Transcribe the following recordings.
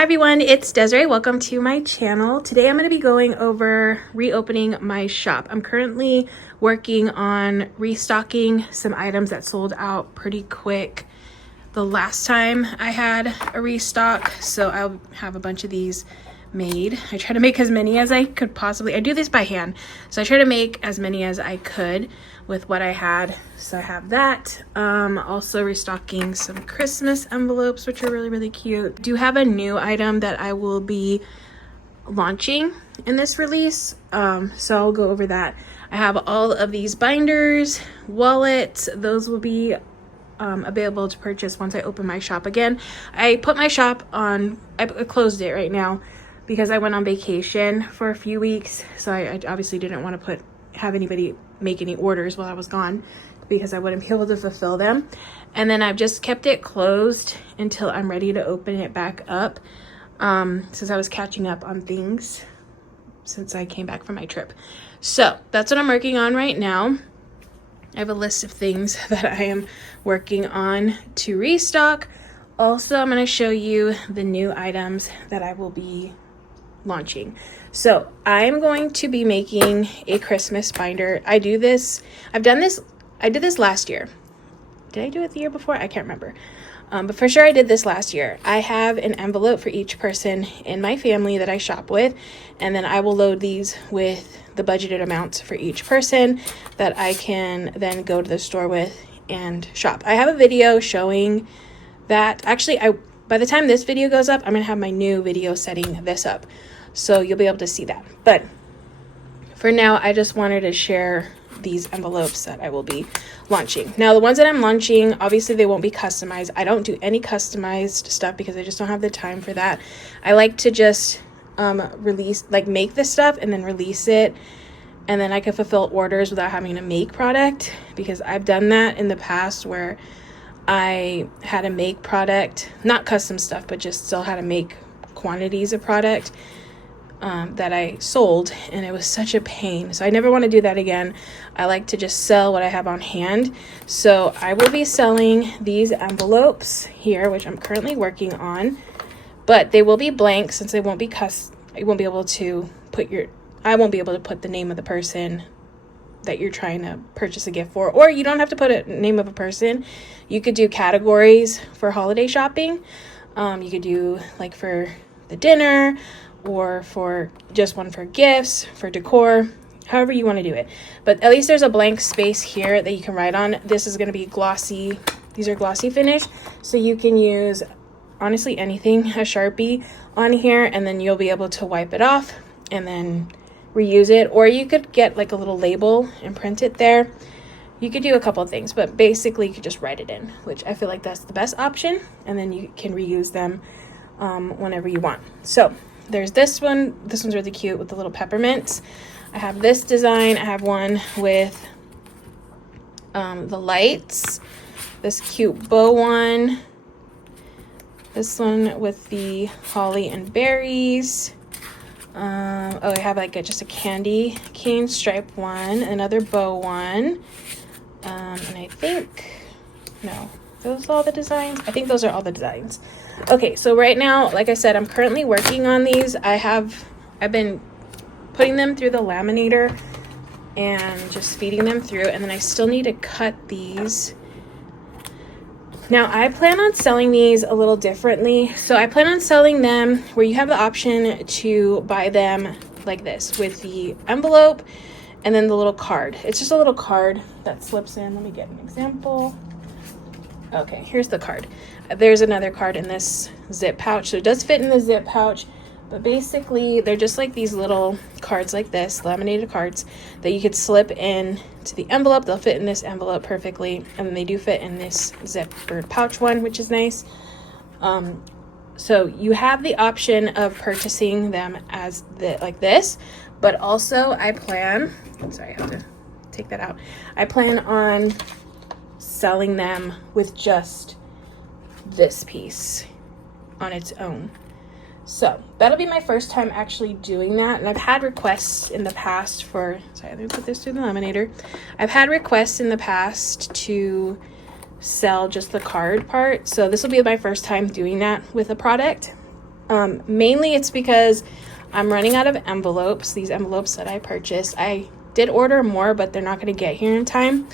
Hi everyone, it's Desiree. Welcome to my channel. Today I'm going to be going over reopening my shop. I'm currently working on restocking some items that sold out pretty quick the last time I had a restock, so I'll have a bunch of these made. I try to make as many as I could possibly. I do this by hand, so I try to make as many as I could with what I had. So I have that. Also restocking some Christmas envelopes, which are really cute. Do have a new item that I will be launching in this release, so I'll go over that. I have all of these binders, wallets. Those will be available to purchase once I open my shop again. I put my shop on, I closed it right now because I went on vacation for a few weeks, so I obviously didn't want to have anybody make any orders while I was gone because I wouldn't be able to fulfill them. And then I've just kept it closed until I'm ready to open it back up, since I was catching up on things since I came back from my trip. So that's what I'm working on right now. I have a list of things that I am working on to restock. Also, I'm going to show you the new items that I will be launching. So I'm going to be making a Christmas binder. I did this last year. Did I do it the year before? I can't remember. But for sure I did this last year. I have an envelope for each person in my family that I shop with, and then I will load these with the budgeted amounts for each person that I can then go to the store with and shop. I have a video showing that. Actually, by the time this video goes up, I'm gonna have my new video setting this up, so you'll be able to see that. But for now, I just wanted to share these envelopes that I will be launching. Now, the ones that I'm launching, obviously they won't be customized. I don't do any customized stuff because I just don't have the time for that. I like to just make this stuff and then release it, and then I can fulfill orders without having to make product, because I've done that in the past where I had to make product, not custom stuff, but just still had to make quantities of product that I sold, and it was such a pain. So I never want to do that again. I like to just sell what I have on hand. So I will be selling these envelopes here, which I'm currently working on, but they will be blank since they won't be I won't be able to put the name of the person that you're trying to purchase a gift for. Or you don't have to put a name of a person. You could do categories for holiday shopping. You could do like for the dinner, or for just one for gifts, for decor, however you want to do it. But at least there's a blank space here that you can write on. This is going to be glossy. These are glossy finish, so you can use honestly anything, a Sharpie on here, and then you'll be able to wipe it off and then reuse it. Or you could get like a little label and print it there. You could do a couple of things, but basically you could just write it in, which I feel like that's the best option, and then you can reuse them whenever you want. So there's this one. This one's really cute with the little peppermints. I have this design. I have one with the lights. This cute bow one. This one with the holly and berries. I have like just a candy cane stripe one. Another bow one. And I think, no, those are all the designs. I think those are all the designs. Okay, so right now, like I said, I'm currently working on these. I've been putting them through the laminator and just feeding them through, and then I still need to cut these. Now, I plan on selling these a little differently. So I plan on selling them where you have the option to buy them like this with the envelope and then the little card. It's just a little card that slips in. Let me get an example. Okay, here's the card. There's another card in this zip pouch. So it does fit in the zip pouch, but basically they're just like these little cards like this, laminated cards that you could slip in to the envelope. They'll fit in this envelope perfectly, and then they do fit in this zippered pouch one, which is nice. So you have the option of purchasing them as like this, but also I plan, sorry, I have to take that out. I plan on selling them with just this piece on its own. So that'll be my first time actually doing that, and I've had requests in the past for, sorry, let me put this through the laminator. I've had requests in the past to sell just the card part, so this will be my first time doing that with a product. Mainly it's because I'm running out of envelopes, these envelopes that I purchased. I did order more, but they're not going to get here in time.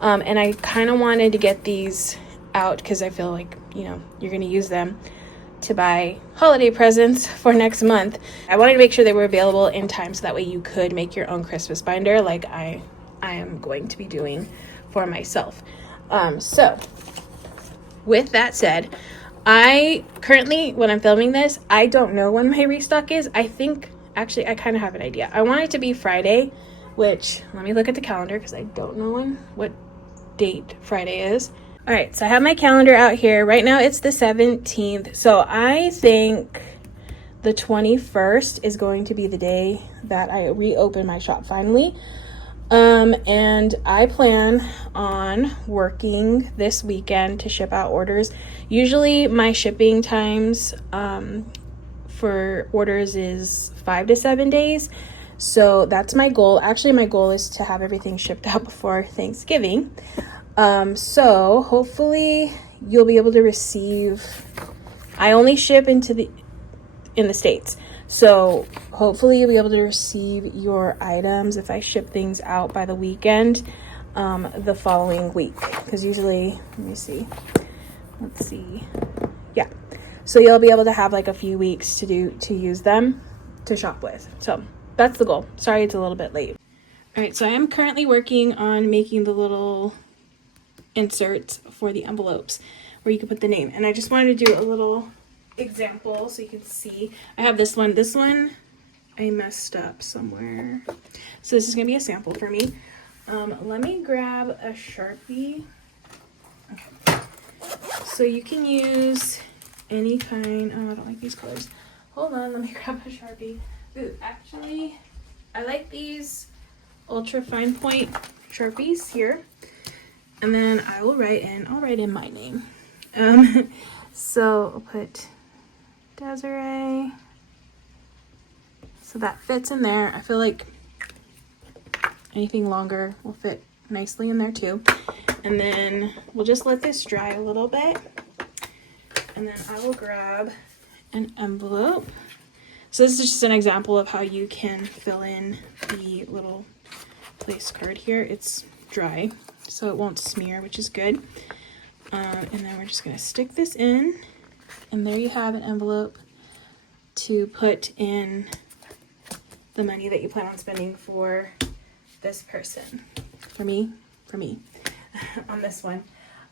And I kind of wanted to get these out because I feel like, you know, you're going to use them to buy holiday presents for next month. I wanted to make sure they were available in time so that way you could make your own Christmas binder like I am going to be doing for myself. So with that said, I currently, when I'm filming this, I don't know when my restock is. I think, actually, I kind of have an idea. I want it to be Friday, which, let me look at the calendar because I don't know what date Friday is. All right, so I have my calendar out here. Right now it's the 17th. So I think the 21st is going to be the day that I reopen my shop finally. And I plan on working this weekend to ship out orders. Usually my shipping times for orders is 5 to 7 days. So that's my goal. Actually, my goal is to have everything shipped out before Thanksgiving. So hopefully you'll be able to receive, I only ship in the States. So hopefully you'll be able to receive your items if I ship things out by the weekend, the following week. Because usually, let's see. Yeah. So you'll be able to have like a few weeks to use them to shop with. So that's the goal. Sorry, it's a little bit late. All right. So I am currently working on making the little inserts for the envelopes where you can put the name, and I just wanted to do a little example so you can see. I have this one I messed up somewhere, so this is gonna be a sample for me. Let me grab a Sharpie. Okay. So you can use any kind, oh, I don't like these colors. Hold on, let me grab a Sharpie. Ooh, actually I like these ultra fine point Sharpies here. And then I'll write in my name. So I'll put Desiree. So that fits in there. I feel like anything longer will fit nicely in there too. And then we'll just let this dry a little bit. And then I will grab an envelope. So this is just an example of how you can fill in the little place card here. It's dry, so it won't smear, which is good. And then we're just gonna stick this in, and there you have an envelope to put in the money that you plan on spending for this person. For me on this one.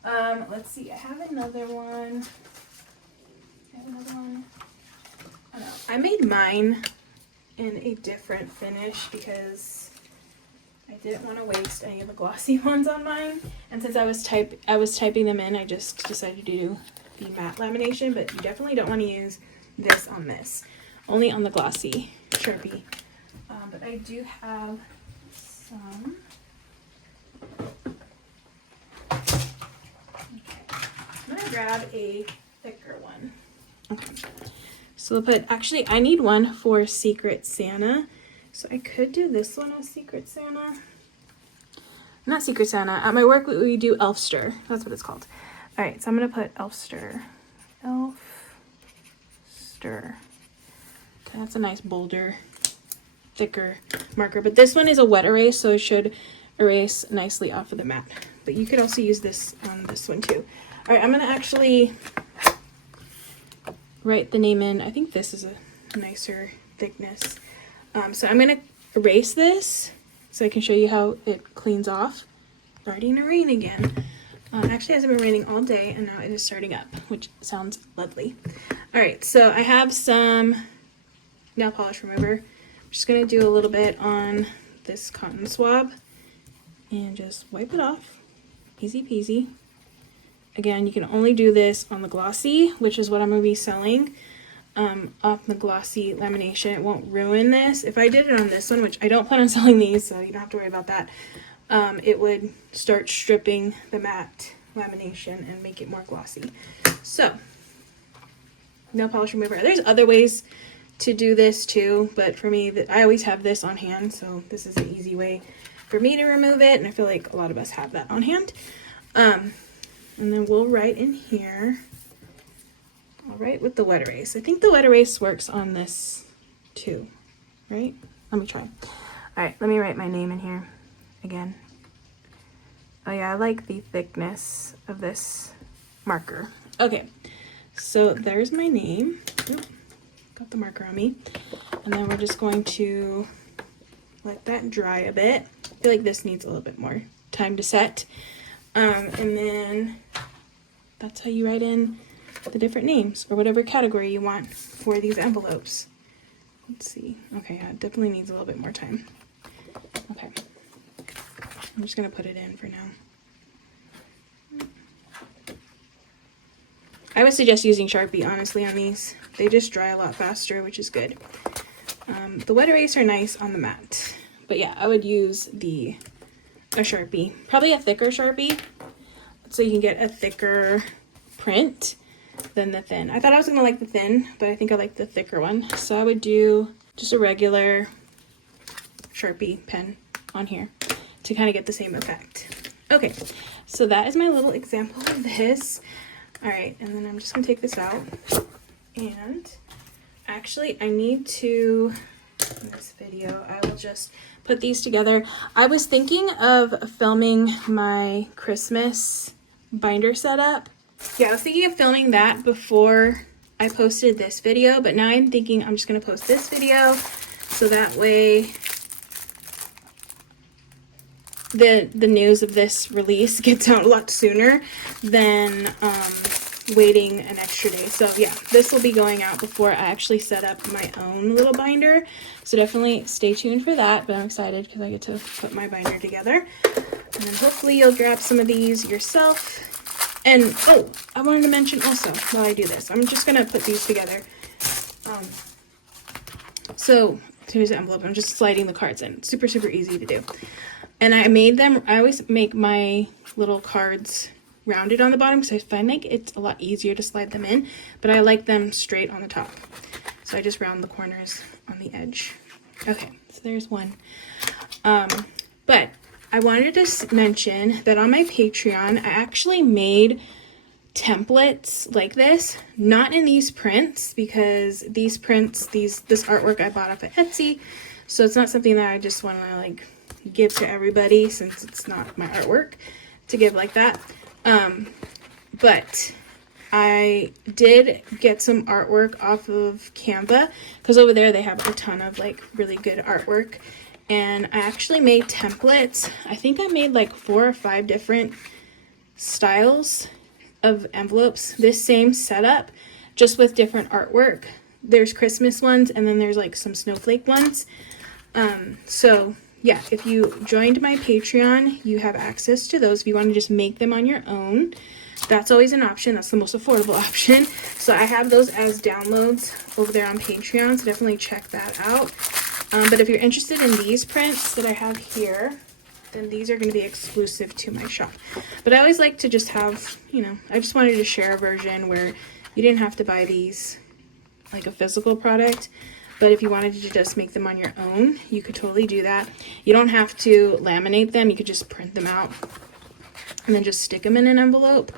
Let's see, I have another one. Oh no, I made mine in a different finish because I didn't want to waste any of the glossy ones on mine, and since I was typing them in, I just decided to do the matte lamination. But you definitely don't want to use this on this, only on the glossy Sharpie. But I do have some. Okay, I'm gonna grab a thicker one. Okay, so we'll put, actually I need one for Secret Santa. So I could do this one as Secret Santa. Not Secret Santa. At my work, we do Elfster. That's what it's called. All right, so I'm going to put Elfster. Elfster. Okay, that's a nice bolder, thicker marker. But this one is a wet erase, so it should erase nicely off of the mat. But you could also use this on this one too. All right, I'm going to actually write the name in. I think this is a nicer thickness. So I'm going to erase this so I can show you how it cleans off. Starting to rain again. Actually, it hasn't been raining all day, and now it is starting up, which sounds lovely. All right, so I have some nail polish remover. I'm just going to do a little bit on this cotton swab and just wipe it off. Easy peasy. Again, you can only do this on the glossy, which is what I'm going to be selling. Off the glossy lamination. It won't ruin this. If I did it on this one, which I don't plan on selling these, so you don't have to worry about that, it would start stripping the matte lamination and make it more glossy. So, nail polish remover. There's other ways to do this too, but for me, I always have this on hand, so this is an easy way for me to remove it, and I feel like a lot of us have that on hand. And then we'll write in here I'll write with the wet erase. I think the wet erase works on this too, right? Let me try. All right, let me write my name in here again. Oh yeah, I like the thickness of this marker. Okay, so there's my name. Oop, got the marker on me. And then we're just going to let that dry a bit. I feel like this needs a little bit more time to set. And then that's how you write in the different names or whatever category you want for these envelopes. Let's see. Okay, yeah, it definitely needs a little bit more time. Okay. I'm just gonna put it in for now. I would suggest using Sharpie, honestly, on these. They just dry a lot faster, which is good. The wet erase are nice on the mat. But yeah, I would use a Sharpie. Probably a thicker Sharpie, so you can get a thicker print than the thin. I thought I was gonna like the thin, but I think I like the thicker one. So I would do just a regular Sharpie pen on here to kind of get the same effect. Okay, so that is my little example of this. All right, and then I'm just gonna take this out. And actually I need to, in this video, I will just put these together. I was thinking of filming my Christmas binder setup. Yeah, I was thinking of filming that before I posted this video, but now I'm thinking I'm just gonna post this video so that way the news of this release gets out a lot sooner than waiting an extra day. So yeah, this will be going out before I actually set up my own little binder. So definitely stay tuned for that, but I'm excited because I get to put my binder together. And then hopefully you'll grab some of these yourself. And oh, I wanted to mention also while I do this, I'm just gonna put these together. So here's the envelope. I'm just sliding the cards in. Super, super easy to do. And I made them, I always make my little cards rounded on the bottom because I find like it's a lot easier to slide them in, but I like them straight on the top. So I just round the corners on the edge. Okay, so there's one. But I wanted to mention that on my Patreon, I actually made templates like this, not in these prints, because these prints, this artwork I bought off of Etsy, so it's not something that I just want to like give to everybody since it's not my artwork to give like that. But I did get some artwork off of Canva because over there they have a ton of like really good artwork, and I actually made templates. I think I made like 4 or 5 different styles of envelopes, this same setup, just with different artwork. There's Christmas ones and then there's like some snowflake ones. So yeah, if you joined my Patreon, you have access to those. If you want to just make them on your own, that's always an option. That's the most affordable option. So I have those as downloads over there on Patreon, so definitely check that out. But if you're interested in these prints that I have here, then these are going to be exclusive to my shop. But I always like to just have, you know, I just wanted to share a version where you didn't have to buy these like a physical product. But if you wanted to just make them on your own, you could totally do that. You don't have to laminate them. You could just print them out and then just stick them in an envelope.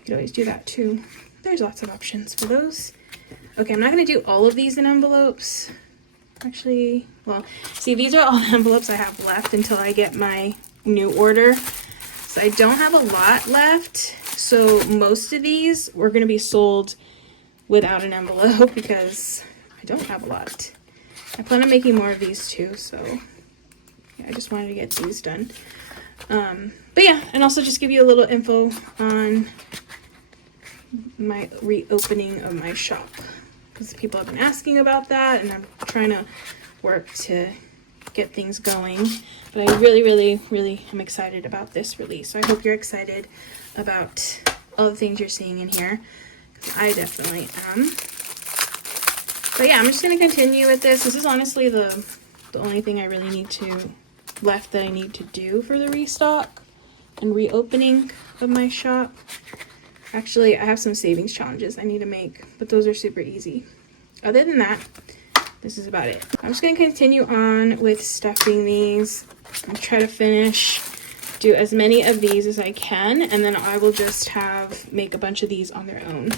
You could always do that too. There's lots of options for those. Okay, I'm not going to do all of these in envelopes. Actually, well, see, these are all the envelopes I have left until I get my new order. So I don't have a lot left. So most of these were going to be sold without an envelope because I don't have a lot. I plan on making more of these too, so yeah, I just wanted to get these done. But yeah, and also just give you a little info on my reopening of my shop, because people have been asking about that, and I'm trying to work to get things going. But I really, really, really am excited about this release. So I hope you're excited about all the things you're seeing in here, because I definitely am. But yeah, I'm just going to continue with this. This is honestly the only thing I really need to, left that I need to do for the restock and reopening of my shop. Actually, I have some savings challenges I need to make, but those are super easy. Other than that, this is about it. I'm just going to continue on with stuffing these and try to do as many of these as I can, and then I will just make a bunch of these on their own.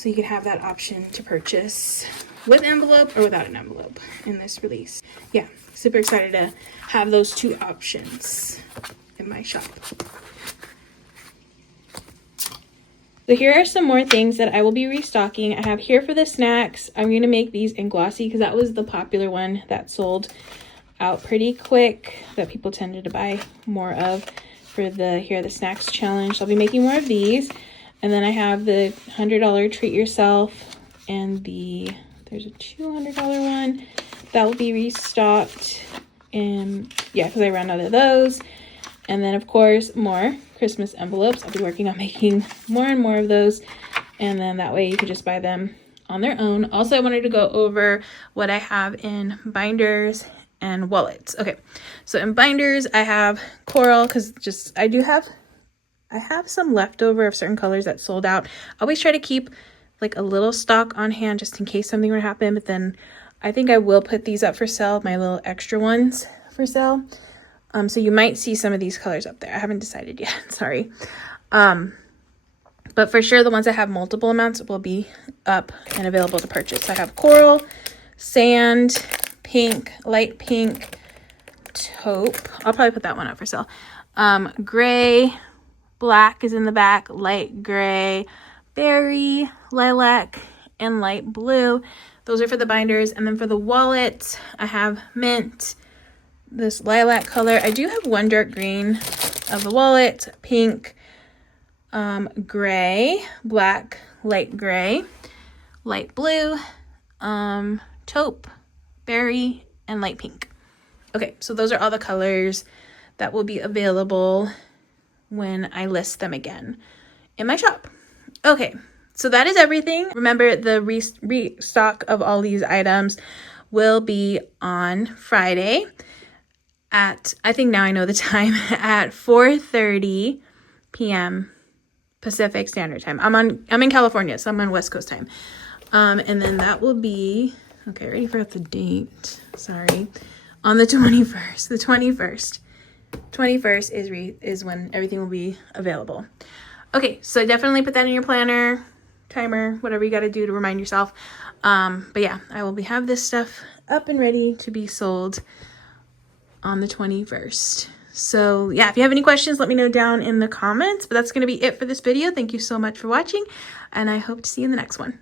So you can have that option to purchase with an envelope or without an envelope in this release. Yeah, super excited to have those two options in my shop. So here are some more things that I will be restocking. I have here for the snacks. I'm going to make these in glossy because that was the popular one that sold out pretty quick, that people tended to buy more of for the Here are the Snacks challenge. So I'll be making more of these. And then I have the $100 treat yourself and there's a $200 one that will be restocked. And yeah, because I ran out of those. And then of course more Christmas envelopes. I'll be working on making more and more of those, and then that way you can just buy them on their own. Also, I wanted to go over what I have in binders and wallets. Okay, so in binders I have coral because I have some leftover of certain colors that sold out. I always try to keep like a little stock on hand just in case something were to happen, but then I think I will put these up for sale, my little extra ones for sale. So you might see some of these colors up there. I haven't decided yet, sorry. But for sure the ones that have multiple amounts will be up and available to purchase. I have coral, sand, pink, light pink, taupe. I'll probably put that one up for sale. Gray, black is in the back, light gray, berry, lilac, and light blue. Those are for the binders. And then for the wallet, I have mint, this lilac color. I do have one dark green of the wallet, pink, gray, black, light gray, light blue, taupe, berry, and light pink. Okay, so those are all the colors that will be available when I list them again in my shop. Okay, so that is everything. Remember, the restock of all these items will be on Friday at, I think now I know the time, at 4:30 p.m. Pacific Standard Time. I'm in California, so I'm on West Coast time. And then that will be, okay, I already forgot the date. Sorry. On the 21st. The 21st. 21st is when everything will be available. Okay, so definitely put that in your planner, timer, whatever you got to do to remind yourself. But yeah, I will have this stuff up and ready to be sold on the 21st. So yeah, if you have any questions, let me know down in the comments. But that's going to be it for this video. Thank you so much for watching, and I hope to see you in the next one.